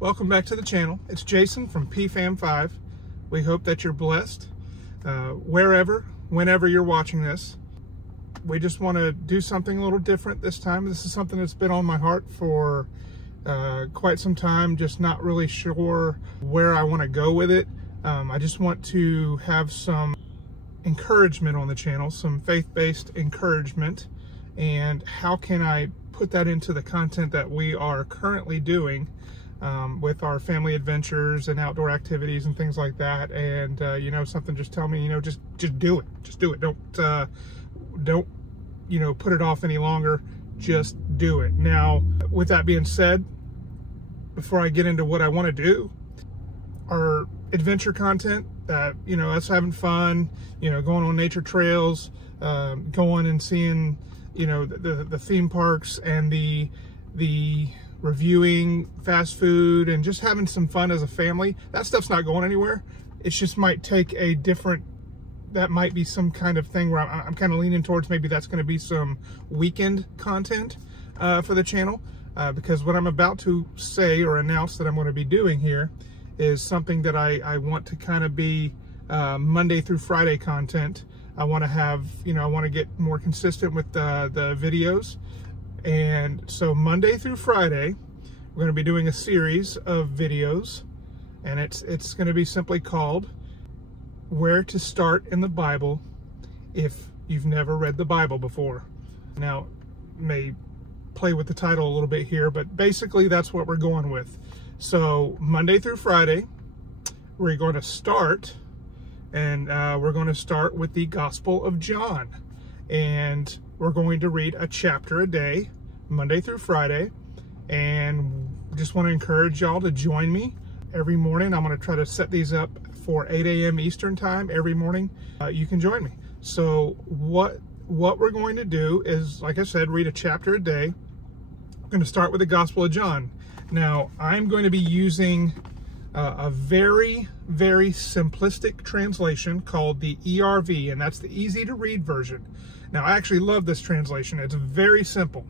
Welcome back to the channel. It's Jason from PFAM5. We hope that you're blessed wherever, whenever you're watching this. We just want to do something a little different this time. This is something that's been on my heart for quite some time, just not really sure where I want to go with it. I just want to have some encouragement on the channel, some faith-based encouragement, and how can I put that into the content that we are currently doing with our family adventures and outdoor activities and things like that. And you know, something just tell me, you know, just do it. Just do it. Don't you know, put it off any longer. Just do it. Now, with that being said, before I get into what I want to do, our adventure content, you know, us having fun, you know, going on nature trails, going and seeing, you know, the theme parks, and the reviewing fast food and just having some fun as a family, that stuff's not going anywhere. It just might take a different, that might be some kind of thing where I'm kind of leaning towards maybe that's going to be some weekend content for the channel, because what I'm about to say or announce that I'm going to be doing here is something that I want to kind of be Monday through Friday content. I want to have, you know, I want to get more consistent with the videos. And so Monday through Friday, we're going to be doing a series of videos, and it's going to be simply called Where to Start in the Bible If You've Never Read the Bible Before. Now, may play with the title a little bit here, but basically that's what we're going with. So Monday through Friday, we're going to start, and we're going to start with the Gospel of John. And we're going to read a chapter a day, Monday through Friday, and just want to encourage y'all to join me every morning. I'm going to try to set these up for 8 a.m. Eastern time every morning. You can join me. So what we're going to do is, like I said, read a chapter a day. I'm going to start with the Gospel of John. Now, I'm going to be using a very, very simplistic translation called the ERV, and that's the easy to read version. Now, I actually love this translation. It's very simple.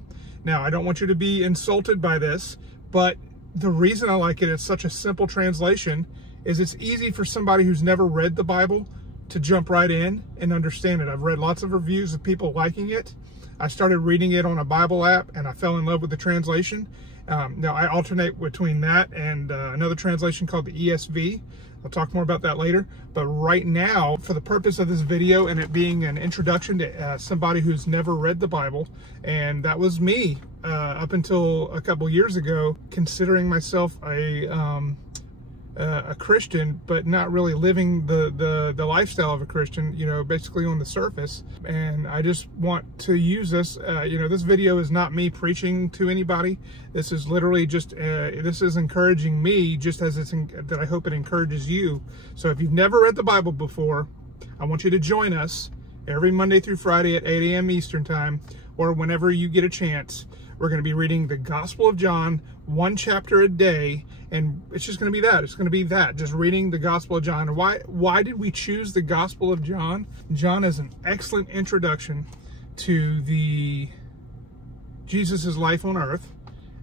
Now, I don't want you to be insulted by this, but the reason I like it, it's such a simple translation, is it's easy for somebody who's never read the Bible to jump right in and understand it. I've read lots of reviews of people liking it. I started reading it on a Bible app, and I fell in love with the translation. Now, I alternate between that and another translation called the ESV. I'll talk more about that later. But right now, for the purpose of this video and it being an introduction to somebody who's never read the Bible, and that was me up until a couple years ago, considering myself a Christian, but not really living the lifestyle of a Christian, you know, basically on the surface. And I just want to use this, you know, this video is not me preaching to anybody. This is literally just, this is encouraging me, just as it's, that I hope it encourages you. So if you've never read the Bible before, I want you to join us every Monday through Friday at 8 a.m. Eastern time, or whenever you get a chance. We're going to be reading the Gospel of John, one chapter a day, and it's just going to be that. It's going to be that, just reading the Gospel of John. Why did we choose the Gospel of John? John is an excellent introduction to Jesus' life on earth.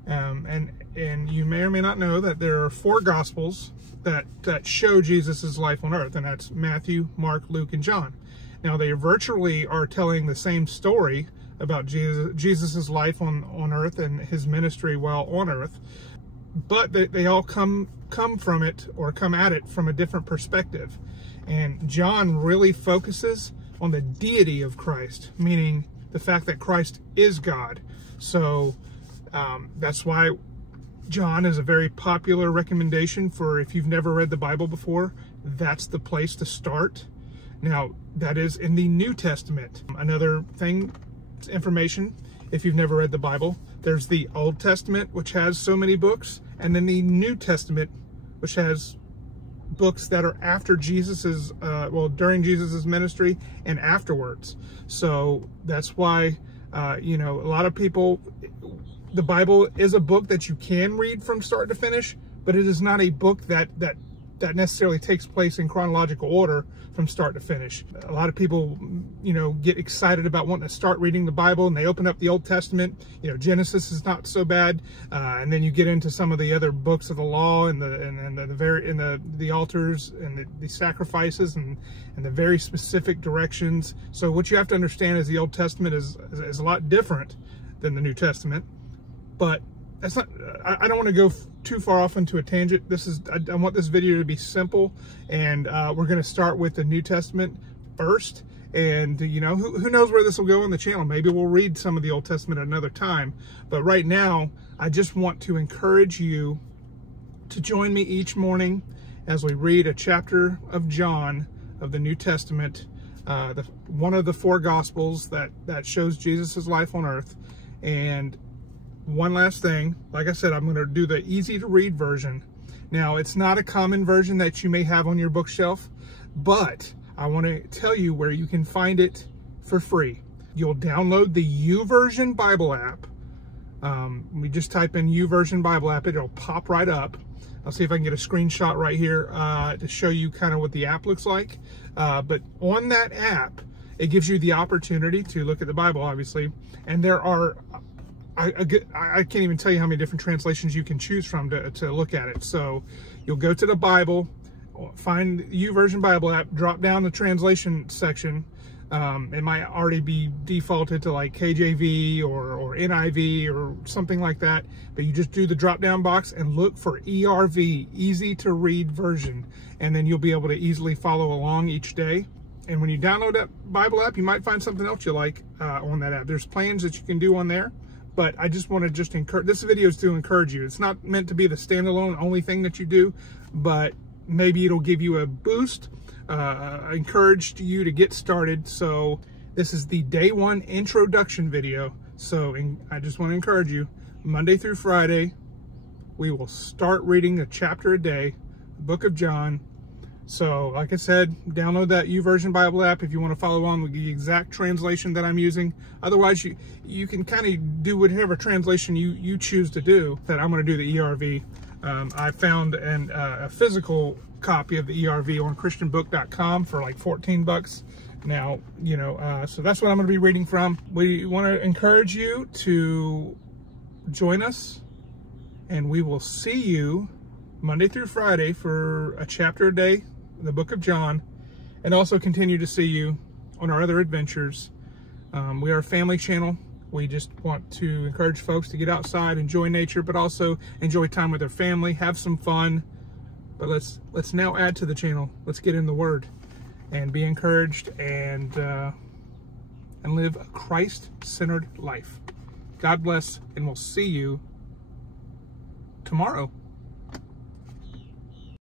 And you may or may not know that there are 4 Gospels that show Jesus' life on earth, and that's Matthew, Mark, Luke, and John. Now, they virtually are telling the same story about Jesus's life on earth and his ministry while on earth, but they all come from it, or come at it from a different perspective. And John really focuses on the deity of Christ, meaning the fact that Christ is God. So that's why John is a very popular recommendation for, if you've never read the Bible before, that's the place to start. Now, that is in the New Testament. Another thing, information, if you've never read the Bible, there's the Old Testament, which has so many books, and then the New Testament, which has books that are after Jesus's, well, during Jesus's ministry and afterwards. So that's why, you know, a lot of people, the Bible is a book that you can read from start to finish, but it is not a book that that necessarily takes place in chronological order from start to finish. A lot of people, you know, get excited about wanting to start reading the Bible, and they open up the Old Testament. You know, Genesis is not so bad, and then you get into some of the other books of the law and the altars and the sacrifices and the very specific directions. So what you have to understand is the Old Testament is a lot different than the New Testament, but that's not. I don't want to go too far off into a tangent. I want this video to be simple, and we're going to start with the New Testament first. And you know, who knows where this will go on the channel? Maybe we'll read some of the Old Testament at another time. But right now, I just want to encourage you to join me each morning as we read a chapter of John of the New Testament, one of the 4 Gospels that shows Jesus' life on earth. And one last thing, like I said, I'm going to do the easy to read version. Now, it's not a common version that you may have on your bookshelf, but I want to tell you where you can find it for free. You'll download the YouVersion Bible app. We just type in YouVersion Bible app, it'll pop right up. I'll see if I can get a screenshot right here to show you kind of what the app looks like. But on that app, it gives you the opportunity to look at the Bible, obviously, and there are I can't even tell you how many different translations you can choose from to look at it. So you'll go to the Bible, find YouVersion Bible app, drop down the translation section. It might already be defaulted to like KJV or NIV or something like that, but you just do the drop down box and look for ERV, easy to read version, and then you'll be able to easily follow along each day. And when you download that Bible app, you might find something else you like on that app. There's plans that you can do on there. But I just want to encourage, this video is to encourage you. It's not meant to be the standalone only thing that you do, but maybe it'll give you a boost, encourage you to get started. So this is the day 1 introduction video. So I just want to encourage you, Monday through Friday, we will start reading a chapter a day, the book of John. So like I said, download that YouVersion Bible app if you want to follow along with the exact translation that I'm using. Otherwise, you can kind of do whatever translation you choose to do. That I'm going to do the ERV. I found a physical copy of the ERV on christianbook.com for like 14 bucks. Now, you know, so that's what I'm going to be reading from. We want to encourage you to join us, and we will see you Monday through Friday for a chapter a day, the book of John, and also continue to see you on our other adventures. We are a family channel. We just want to encourage folks to get outside, enjoy nature, but also enjoy time with their family, have some fun. But let's now add to the channel. Let's get in the Word and be encouraged and live a Christ-centered life. God bless, and we'll see you tomorrow.